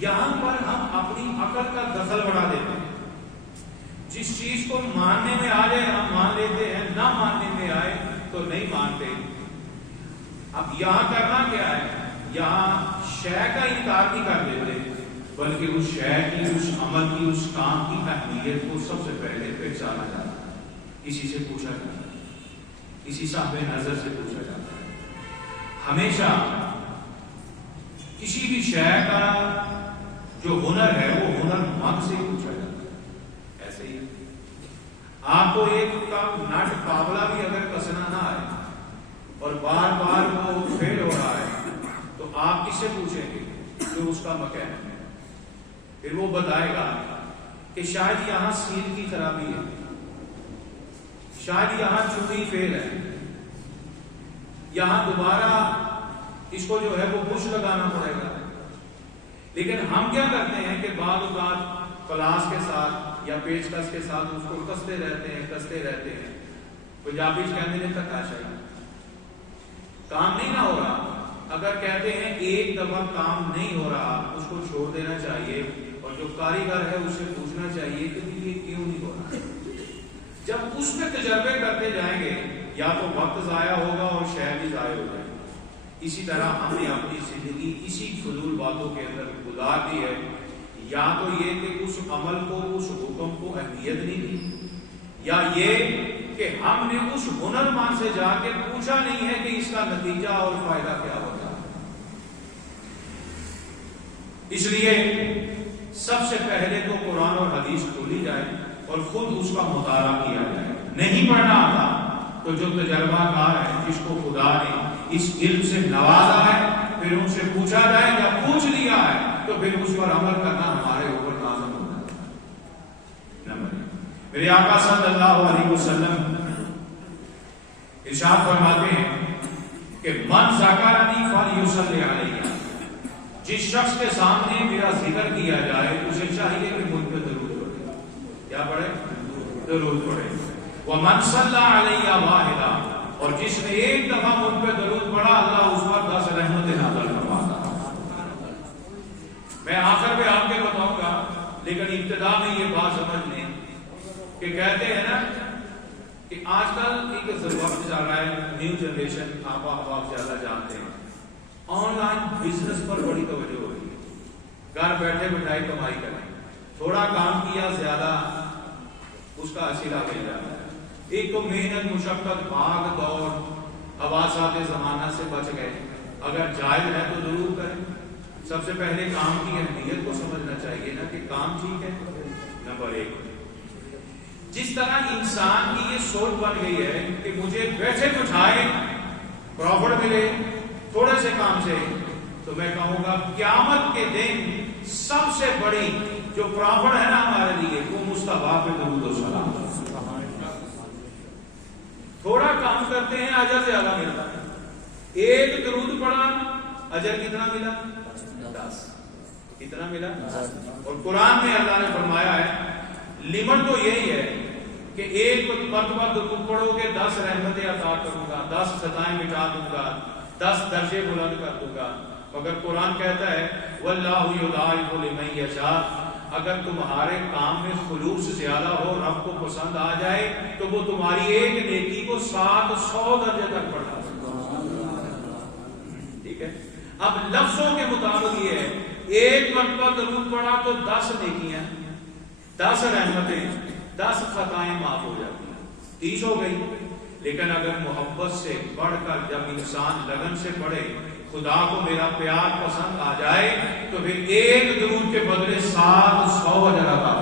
یہاں پر ہم اپنی عقل کا دخل بڑھا دیتے ہیں. جس چیز کو ماننے میں آ جائے ہم مان لیتے ہیں, نہ ماننے میں آئے تو نہیں مانتے. اب یہاں کرنا کیا ہے, یہاں شے کا انکار نہیں کر دیتے, بلکہ اس شے کی, اس عمل کی, اس کام کی اہمیت کو سب سے پہلے پہچانا جاتا ہے. کسی سے پوچھا جاتا ہے, کسی صاحب نظر سے پوچھا جاتا ہے. ہمیشہ کسی بھی شے کا جو ہنر ہے وہ ہنر مند سے پوچھا جاتا ہے. ایسے ہی آپ کو ایک کا نٹ قابلہ بھی اگر کسنا نہ آئے اور بار بار وہ فیل ہو رہا ہے تو آپ کس سے پوچھیں گے؟ جو اس کا مکینک ہے. پھر وہ بتائے گا کہ شاید یہاں سیل کی خرابی ہے, شاید یہاں چوڑی فیل ہے, یہاں دوبارہ اس کو جو ہے وہ بش لگانا پڑے گا. لیکن ہم کیا کرتے ہیں کہ بعض اوقات پلاس کے ساتھ یا پیچکس کے ساتھ اس کو کستے رہتے ہیں. پنجابی کہتے ہیں تکاشائی, کام نہیں نہ ہو رہا. اگر کہتے ہیں ایک دفعہ کام نہیں ہو رہا, اس کو چھوڑ دینا چاہیے اور جو کاریگر ہے اس سے پوچھنا چاہیے کہ یہ کیوں نہیں ہو رہا. جب اس میں تجربے کرتے جائیں گے یا تو وقت ضائع ہوگا اور شے بھی ضائع ہو جائے گا. اسی طرح ہم نے اپنی زندگی اسی فضول باتوں کے اندر گزار دی ہے. یا تو یہ کہ اس عمل کو, اس حکم کو اہمیت نہیں دی, یا یہ کہ ہم نے اس ہنر مند سے جا کے پوچھا نہیں ہے کہ اس کا نتیجہ اور فائدہ کیا ہوتا ہے. اس لیے سب سے پہلے تو قرآن اور حدیث کھولی جائے اور خود اس کا مطالعہ کیا جائے. نہیں پڑھنا آتا تو جو تجربہ کار ہے, جس کو خدا نے اس علم سے نوازا ہے, پھر ان سے پوچھا جائے یا پوچھ لیا ہے تو پھر اس پر عمل کرنا ہمارے اوپر لازم ہوتا ہے. میرے آقا صلی اللہ علیہ وسلم ارشاد فرماتے ہیں کہ من ذکرنی فلیصلی علیہ, جس شخص کے سامنے میرا ذکر کیا جائے اسے چاہیے کہ مجھ پہ درود پڑھے. کیا پڑھے؟ درود پڑھے. ومن صلی علیہ واحدہ, اور جس نے ایک دفعہ مجھ پہ درود پڑھا اللہ اس پر 10 رحمتیں نازل فرماتا. میں آخر میں آپ کے بتاؤں گا, لیکن ابتدا میں یہ بات سمجھ لیں کہ کہتے ہیں نا کہ آج کل ایک وقت چل رہا ہے, نیو جنریشن, آپ زیادہ جانتے ہیں, آن لائن بزنس پر بڑی توجہ ہو رہی ہے. گھر بیٹھے بٹھائی کمائی کریں, تھوڑا کام کیا زیادہ اس کا حصیلہ مل جاتا ہے. ایک تو محنت, مشقت, بھاگ دوڑ, حواسات زمانہ سے بچ گئے. اگر جائز ہے تو ضرور کریں. سب سے پہلے کام کی اہمیت کو سمجھنا چاہیے نا کہ کام ٹھیک ہے. نمبر 1, جس طرح انسان کی یہ سوچ بن گئی ہے کہ مجھے بیٹھے بٹھائے پروفٹ ملے تھوڑے سے کام سے, تو میں کہوں گا قیامت کے دن سب سے بڑی جو پروفٹ ہے نا ہمارے لیے وہ مصطفیٰ پہ درود و سلام. تھوڑا کام کرتے ہیں اجر زیادہ ملتا ہے. ایک درود پڑھا اجر کتنا ملا؟ 10. کتنا ملا؟ اور قرآن میں اللہ نے فرمایا ہے لمٹ تو یہی ہے کہ ایک مرتبہ درود پڑھو گے 10 رحمتیں عطا کروں گا, 10 خطائیں مٹا دوں گا, 10 درجے بلند کر دوں گا. مگر قرآن کہتا ہے واللہ یضاعف لمن یشاء, اگر تمہارے کام میں خلوص زیادہ ہو, رب کو پسند آ جائے تو وہ تمہاری ایک نیکی کو 700 درجے تک بڑھا سکتا. ٹھیک ہے. اب لفظوں کے مطابق یہ ہے, ایک مرتبہ درود پڑھا تو 10 نیکیاں, 10 رحمتیں, 10 خطائیں معاف ہو جاتی ہیں, 30 ہو گئی. لیکن اگر محبت سے بڑھ کر جب انسان لگن سے پڑھے, خدا کو میرا پیار پسند آ جائے, تو پھر ایک درود کے بدلے 700 اجر عطا